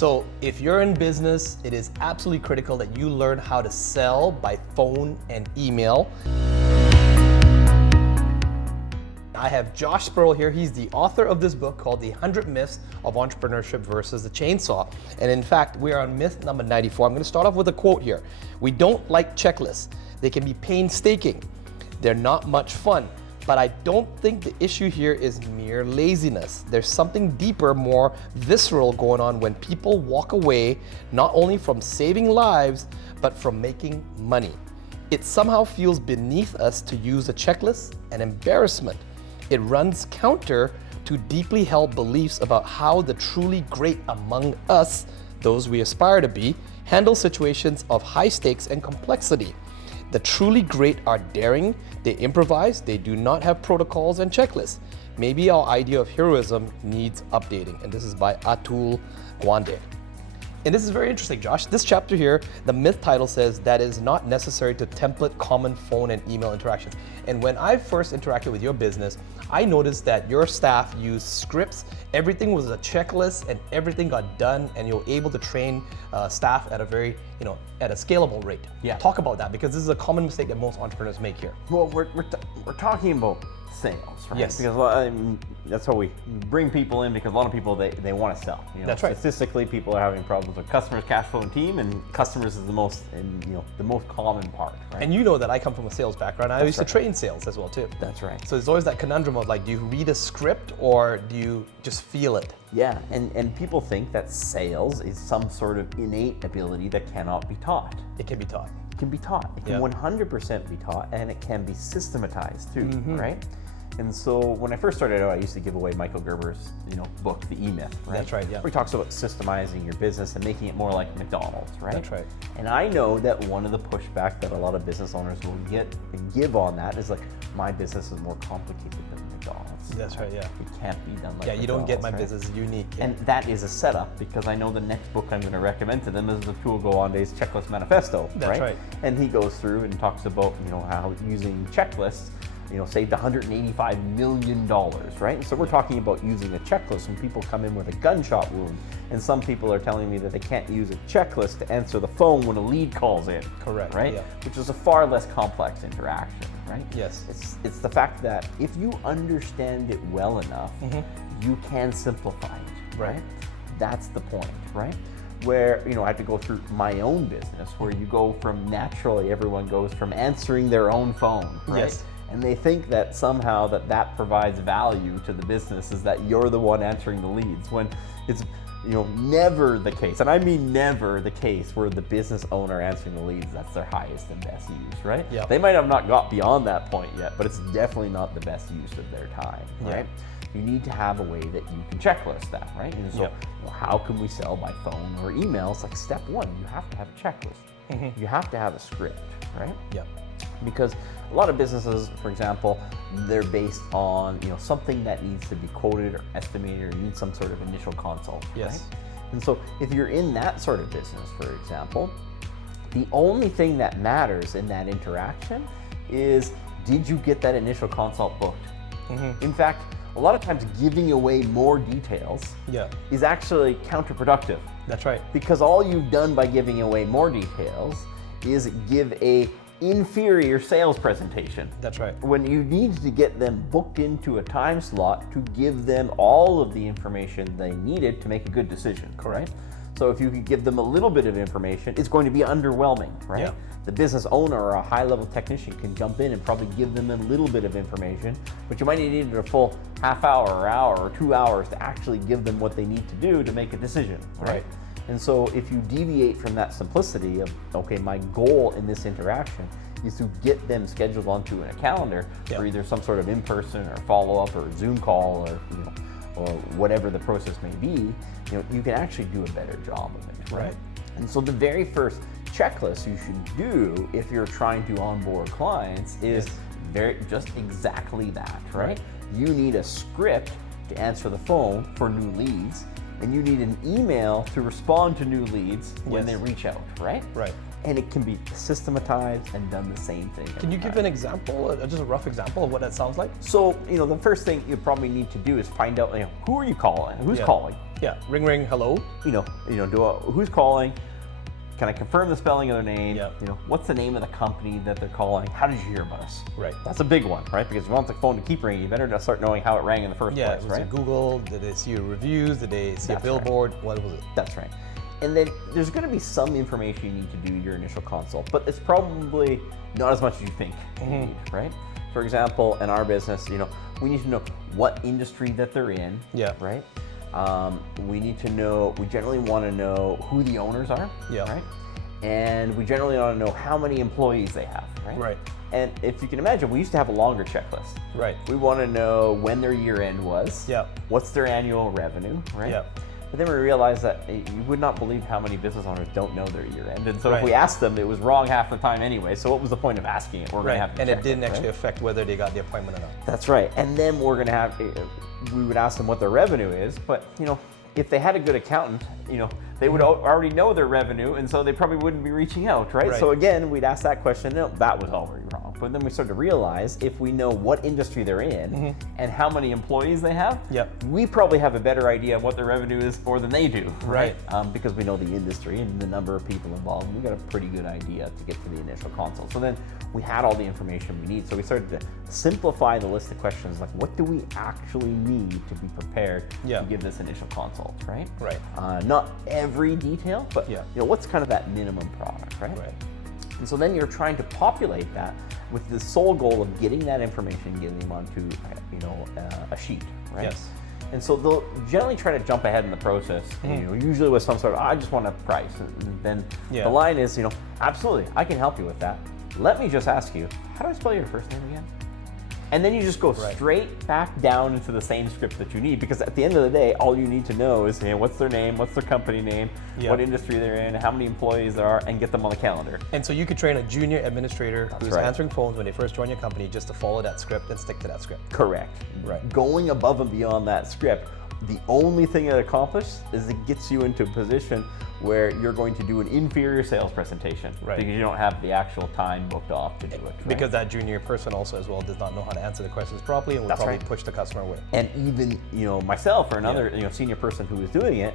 So if you're in business, it is absolutely critical that you learn how to sell by phone and email. I have Josh Spurrell here. He's the author of this book called The 100 Myths of Entrepreneurship versus the Chainsaw. And in fact, we are on myth number 94. I'm going to start off with a quote here. We don't like checklists. They can be painstaking. They're not much fun. But I don't think the issue here is mere laziness. There's something deeper, more visceral going on when people walk away not only from saving lives, but from making money. It somehow feels beneath us to use a checklist, an embarrassment. It runs counter to deeply held beliefs about how the truly great among us, those we aspire to be, handle situations of high stakes and complexity. The truly great are daring, they improvise, they do not have protocols and checklists. Maybe our idea of heroism needs updating. And this is by Atul Gawande. And this is very interesting, Josh. This chapter here, the myth title says that it is not necessary to template common phone and email interactions. And when I first interacted with your business, I noticed that your staff used scripts. Everything was a checklist and everything got done, and you're able to train staff at a very, at a scalable rate. Yeah. Talk about that, because this is a common mistake that most entrepreneurs make here. Well, we're talking about sales, right? Yes. Because that's how we bring people in, because a lot of people, they want to sell. That's right. Statistically, people are having problems with customers, cash flow, and team, and customers is the most common part, right? And you know that I come from a sales background. I used to train sales as well too. That's right. So there's always that conundrum of like, do you read a script or do you just feel it? Yeah, and people think that sales is some sort of innate ability that cannot be taught. It can be taught. It can be taught. It can 100% be taught, and it can be systematized too, right? And so when I first started out, I used to give away Michael Gerber's, book, The E-Myth, right? That's right, yeah. Where he talks about systemizing your business and making it more like McDonald's, right? That's right. And I know that one of the pushback that a lot of business owners will give on that is like, my business is more complicated than McDonald's. That's right, yeah. It can't be done like Yeah, you don't get my McDonald's, business unique. Yeah. And that is a setup, because I know the next book I'm going to recommend to them is the Atul Gawande's Checklist Manifesto, That's right. And he goes through and talks about, how using checklists, saved $185 million, right? And so we're talking about using a checklist when people come in with a gunshot wound, and some people are telling me that they can't use a checklist to answer the phone when a lead calls in. Correct, right? yeah. Which is a far less complex interaction, right? Yes. It's the fact that if you understand it well enough, you can simplify it, right? That's the point, right? Where, I have to go through my own business, where you go from, naturally everyone goes from answering their own phone, right? Yes. And they think that somehow that provides value to the business, is that you're the one answering the leads, when it's never the case. And I mean never the case where the business owner answering the leads, that's their highest and best use, right? Yeah. They might have not got beyond that point yet, but it's definitely not the best use of their time, right? You need to have a way that you can checklist that, right? And so how can we sell by phone or email? It's like step one, you have to have a checklist. You have to have a script, right? Yeah. Because a lot of businesses, for example, they're based on something that needs to be quoted or estimated, or you need some sort of initial consult. Yes. Right? And so if you're in that sort of business, for example, the only thing that matters in that interaction is, did you get that initial consult booked? In fact, a lot of times giving away more details is actually counterproductive. That's right. Because all you've done by giving away more details is give a inferior sales presentation. That's right. When you need to get them booked into a time slot to give them all of the information they needed to make a good decision. Correct. Right? So if you could give them a little bit of information, it's going to be underwhelming, right? Yeah. The business owner or a high-level technician can jump in and probably give them a little bit of information, but you might need a full half hour or hour or 2 hours to actually give them what they need to do to make a decision, right? And so if you deviate from that simplicity of, okay, my goal in this interaction is to get them scheduled onto a calendar for either some sort of in-person or follow-up or Zoom call, or whatever the process may be, you can actually do a better job of it, right? And so the very first checklist you should do if you're trying to onboard clients is just exactly that, right? You need a script to answer the phone for new leads. and you need an email to respond to new leads when they reach out, right? Right. And it can be systematized and done the same thing. Can you give an example, just a rough example of what that sounds like? So, the first thing you probably need to do is find out, who are you calling? Who's calling? Yeah, ring, ring, hello. Who's calling? Can I confirm the spelling of their name? Yeah. What's the name of the company that they're calling? How did you hear about us? Right. That's a big one, right? Because if you want the phone to keep ringing, you better start knowing how it rang in the first place, Was right? it Google? Did they see your reviews? Did they see a billboard? Right. What was it? That's right. And then there's going to be some information you need to do your initial consult, but it's probably not as much as you think you need, right? For example, in our business, we need to know what industry that they're in, right? We generally want to know who the owners are, right? And we generally want to know how many employees they have, right? Right. And if you can imagine, we used to have a longer checklist. Right. We want to know when their year end was, what's their annual revenue, right? Yeah. But then we realized that you would not believe how many business owners don't know their year end. And so if we asked them, it was wrong half the time anyway. So what was the point of asking it? We're going to have to it didn't actually affect whether they got the appointment or not. That's right. And then we would ask them what their revenue is. But, if they had a good accountant, they would already know their revenue, and so they probably wouldn't be reaching out, right? So again, we'd ask that question. No, that was already wrong. But then we started to realize if we know what industry they're in and how many employees they have, we probably have a better idea of what their revenue is for than they do, right? Because we know the industry and the number of people involved, and we got a pretty good idea to get to the initial consult. So then we had all the information we need. So we started to simplify the list of questions, like what do we actually need to be prepared to give this initial consult, right? Right. Not every detail, but what's kind of that minimum product, right? Right. And so then you're trying to populate that with the sole goal of getting that information, getting them onto a sheet, right? Yes. And so they'll generally try to jump ahead in the process, usually with some sort of, I just want a price. And then the line is, absolutely, I can help you with that. Let me just ask you, how do I spell your first name again? And then you just go straight back down into the same script that you need, because at the end of the day, all you need to know is what's their name, what's their company name, what industry they're in, how many employees there are, and get them on the calendar. And so you could train a junior administrator who's answering phones when they first join your company just to follow that script and stick to that script. Correct. Right. Going above and beyond that script, the only thing it accomplishes is it gets you into a position where you're going to do an inferior sales presentation because you don't have the actual time booked off to do it. Right? Because that junior person also as well does not know how to answer the questions properly and will probably push the customer away. And even myself or another senior person who is doing it,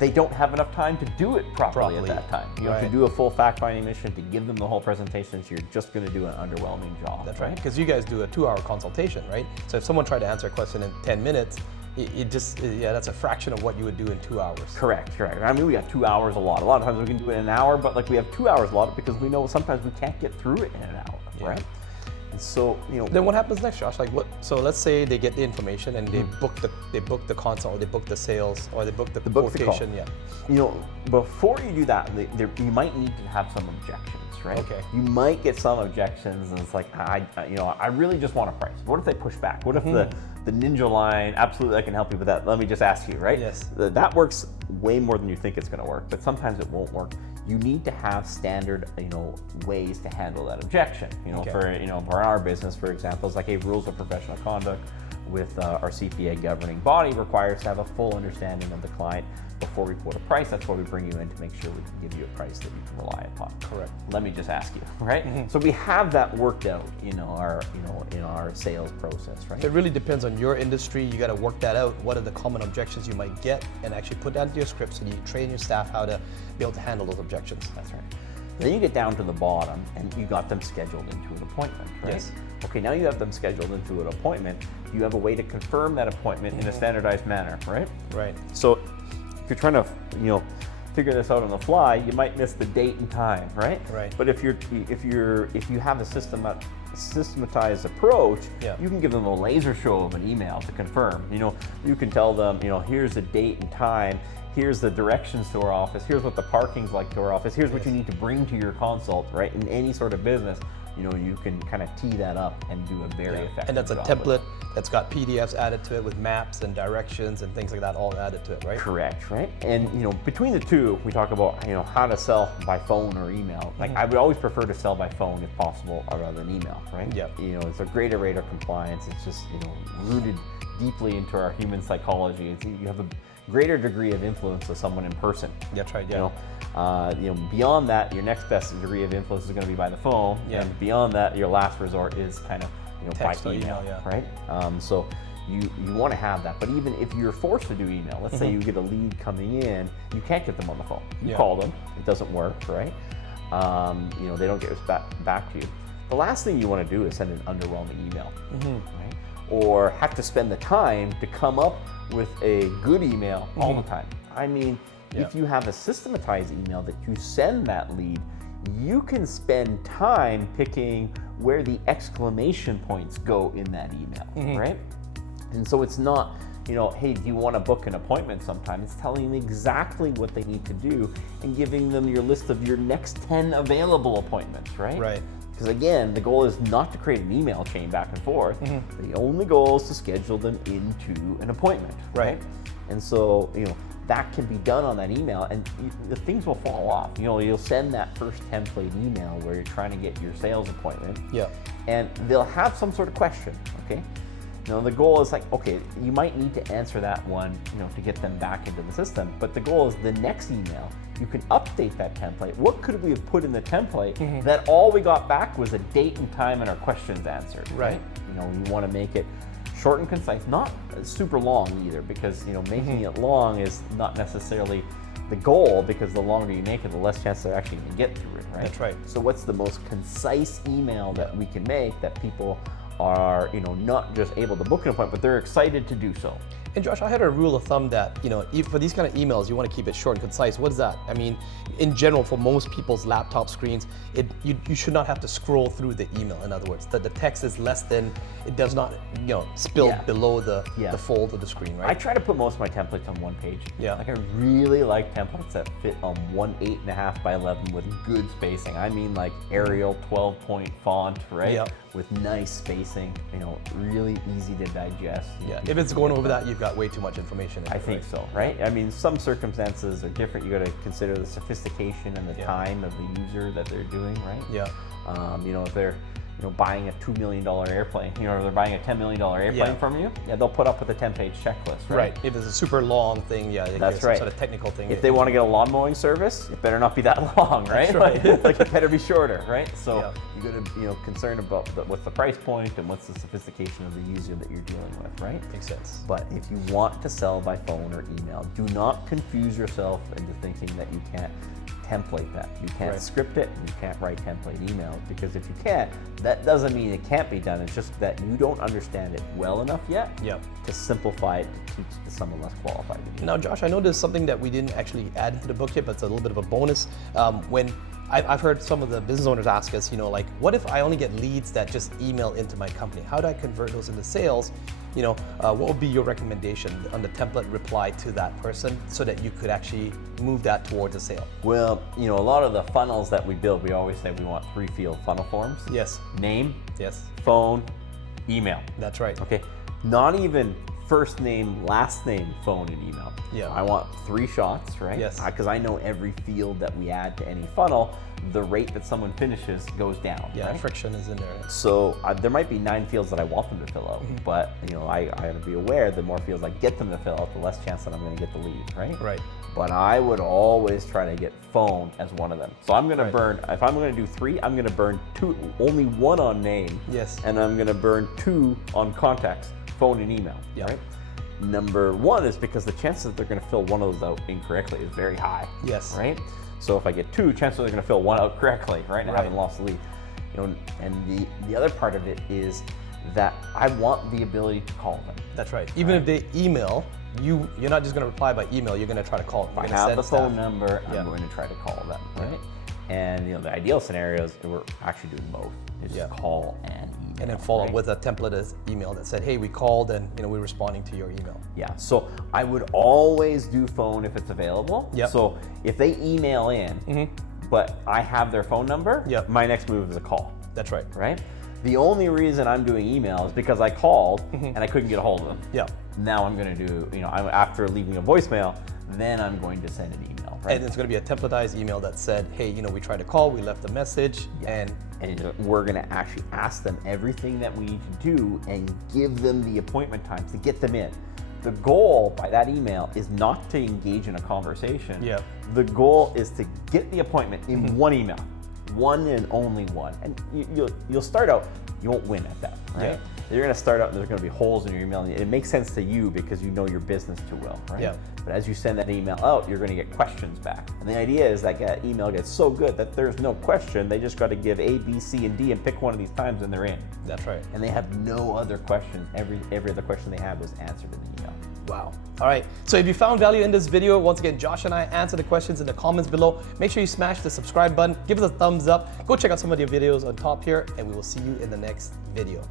they don't have enough time to do it properly. At that time. To do a full fact-finding mission, to give them the whole presentation, so you're just going to do an underwhelming job. That's right. Because you guys do a 2-hour consultation, right? So if someone tried to answer a question in 10 minutes, that's a fraction of what you would do in 2 hours. Correct. I mean, we got 2 hours a lot. A lot of times we can do it in an hour, but we have 2 hours a lot because we know sometimes we can't get through it in an hour, right? And so, Then what happens next, Josh? So let's say they get the information and they book the consult, or they book the sales, or they book the quotation. Before you do that, you might need to have some objections. Right? Okay. You might get some objections, and it's like, I really just want a price. What if they push back? What if the ninja line, absolutely, I can help you with that. Let me just ask you, right? Yes. That works way more than you think it's going to work, but sometimes it won't work. You need to have standard, ways to handle that objection. For our business, for example, it's like rules of professional conduct with our CPA governing body requires to have a full understanding of the client before we quote a price. That's why we bring you in, to make sure we can give you a price that you can rely upon. Correct. Let me just ask you, right? So we have that worked out in our sales process, right? It really depends on your industry. You got to work that out. What are the common objections you might get, and actually put that into your script so you train your staff how to be able to handle those objections. That's right. Then you get down to the bottom, and you got them scheduled into an appointment, right? Yes. Okay, now you have them scheduled into an appointment. You have a way to confirm that appointment in a standardized manner, right? Right. So if you're trying to, figure this out on the fly, you might miss the date and time, right? Right. But if you have a systematized approach, you can give them a laser show of an email to confirm. You can tell them, here's the date and time. Here's the directions to our office. Here's what the parking's like to our office. Here's what you need to bring to your consult, right? In any sort of business, you can kind of tee that up and do a very effective And that's a job template that's got PDFs added to it with maps and directions and things like that all added to it, right? Correct, right? And between the two, we talk about how to sell by phone or email. Like I would always prefer to sell by phone if possible, rather than email, right? Yeah. It's a greater rate of compliance. It's just rooted deeply into our human psychology. You greater degree of influence with someone in person. That's right, yeah. Beyond that, your next best degree of influence is going to be by the phone, and beyond that, your last resort is kind of text by or email, yeah. right? So you want to have that, but even if you're forced to do email, let's say you get a lead coming in, you can't get them on the phone. You call them, it doesn't work, right? They don't get back to you. The last thing you want to do is send an underwhelming email, right? Or have to spend the time to come up with a good email all the time. I mean, if you have a systematized email that you send that lead, you can spend time picking where the exclamation points go in that email, right? And so it's not, hey, do you want to book an appointment sometime? It's telling them exactly what they need to do and giving them your list of your next 10 available appointments, right? Right. Because again, the goal is not to create an email chain back and forth. The only goal is to schedule them into an appointment, right? And so, that can be done on that email, and the things will fall off. You'll send that first template email where you're trying to get your sales appointment, and they'll have some sort of question, okay? The goal is like, okay, you might need to answer that one, to get them back into the system, but the goal is the next email, you can update that template. What could we have put in the template that all we got back was a date and time and our questions answered, right? You want to make it short and concise, not super long either, because making it long is not necessarily the goal, because the longer you make it, the less chance they're actually going to get through it, right? That's right. So what's the most concise email that we can make that people are not just able to book an appointment, but they're excited to do so? And Josh, I had a rule of thumb that, for these kind of emails, you want to keep it short and concise. What is that? I mean, in general, for most people's laptop screens, you should not have to scroll through the email. In other words, that the text is less than, it does not, spill below the fold of the screen, right? I try to put most of my templates on one page. Yeah. I really like templates that fit on one 8.5 by 11 with good spacing. I mean, like Arial 12-point font, right? Yeah. With nice spacing, really easy to digest. Yeah. If it's going over that, you've got way too much information in it, I think so, right? I mean, some circumstances are different. You got to consider the sophistication and the time of the user that they're doing, right? Yeah. If they're buying a $2 million airplane, or they're buying a $10 million airplane from you, they'll put up with a 10-page checklist, right? Right. If it's a super long thing, that's some right. sort of technical thing. If they want to get a lawn mowing service, it better not be that long, right? That's right. Like it better be shorter, right? So you got to concerned about what's the price point and what's the sophistication of the user that you're dealing with, right? Makes sense. But if you want to sell by phone or email, do not confuse yourself into thinking that you can't template that. You can't script it, and you can't write template emails, because if you can't, that doesn't mean it can't be done. It's just that you don't understand it well enough yet to simplify it to teach to someone less qualified to do. Now, Josh, I know there's something that we didn't actually add into the book yet, but it's a little bit of a bonus. When I've heard some of the business owners ask us, like, what if I only get leads that just email into my company? How do I convert those into sales? What would be your recommendation on the template reply to that person so that you could actually move that towards a sale? Well, a lot of the funnels that we build, we always say we want 3 field funnel forms. Yes. Name, Yes. phone, email. That's right. Okay. Not even first name, last name, phone, and email. Yeah. I want 3 shots, right? Yes. Because I know every field that we add to any funnel, the rate that someone finishes goes down. Yeah, right? friction is in there. So there might be 9 fields that I want them to fill out, but I have to be aware the more fields I get them to fill out, the less chance that I'm going to get the lead, right? Right. But I would always try to get phone as one of them. So I'm going to burn, if I'm going to do 3, I'm going to burn 2, only 1 on name. Yes. And I'm going to burn 2 on contacts, phone and email, right? Number 1 is because the chances that they're going to fill one of those out incorrectly is very high. Yes. Right? So if I get 2, chances they're going to fill 1 out correctly, right? And I haven't lost the lead. And the other part of it is that I want the ability to call them. That's right. Even if they email, you're not just going to reply by email. You're going to try to call them. If I have the phone number, I'm going to try to call them, right? And the ideal scenario is we're actually doing both. It's just call and email. And then follow up with a template as email that said, hey, we called and we're responding to your email. Yeah, so I would always do phone if it's available. Yep. So if they email in, but I have their phone number, my next move is a call. That's right. Right? The only reason I'm doing email is because I called and I couldn't get a hold of them. Yeah. Now I'm going to do, after leaving a voicemail, then I'm going to send an email. Right? And it's going to be a templatized email that said, hey, we tried to call, we left a message, and we're going to actually ask them everything that we need to do and give them the appointment times to get them in. the goal by that email is not to engage in a conversation. Yeah. The goal is to get the appointment in one email, one and only one. And you'll start out, you won't win at that, right? Yeah. You're going to start out and there's going to be holes in your email, and it makes sense to you because you know your business too well, right? Yeah. But as you send that email out, you're going to get questions back. And the idea is that email gets so good that there's no question. They just got to give A, B, C, and D and pick one of these times and they're in. That's right. And they have no other questions. Every other question they have was answered in the email. Wow. All right. So if you found value in this video, once again, Josh and I answer the questions in the comments below. Make sure you smash the subscribe button, give us a thumbs up, go check out some of the videos on top here, and we will see you in the next video.